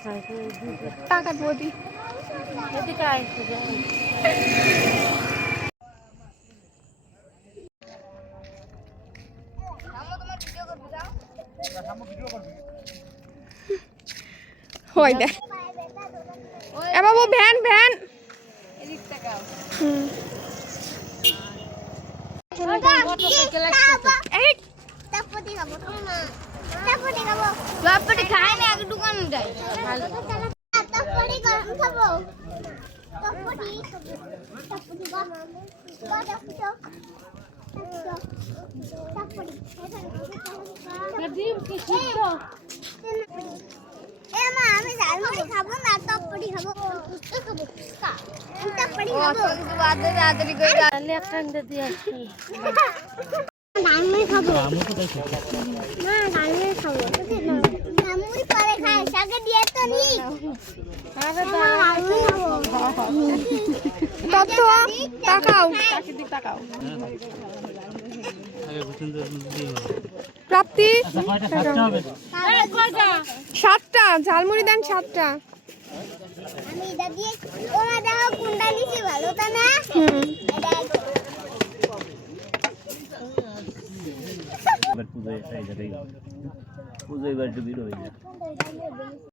টাকা বদি এদিকে আইছে হয় দেখ এ বাবু ভ্যান ভ্যান এদিক তাকাও এই তাপটি খাবো তাপটি খাবো তাপটি খাই না আগে দোকান যাই তাপটি খাবো তাপটি তাপটি আমি ঝালমুড়ি খাবো না তাপটি খাবো ফুচকা খাবো ফুচকা তাপটি খাবো তাড়াতাড়ি করে ডালে একটা দিয়ে আসি ঝালমুড়ি খাবো না ঝালমুড়ি খাবো ঝালমুড়ি পরে খাই সাথে দিয়ে তো নি ঝালমুড়ি খাবো তত তাকাও তাকে দিক তাকাও প্রাপ্তি সাতটা ঝালমুড়ি দেন সাতটা আমি এটা দিয়ে ওরা দেখো কোনটা নিছি ভালো তা না পুজোয় একটু ভিড় হয়ে যায়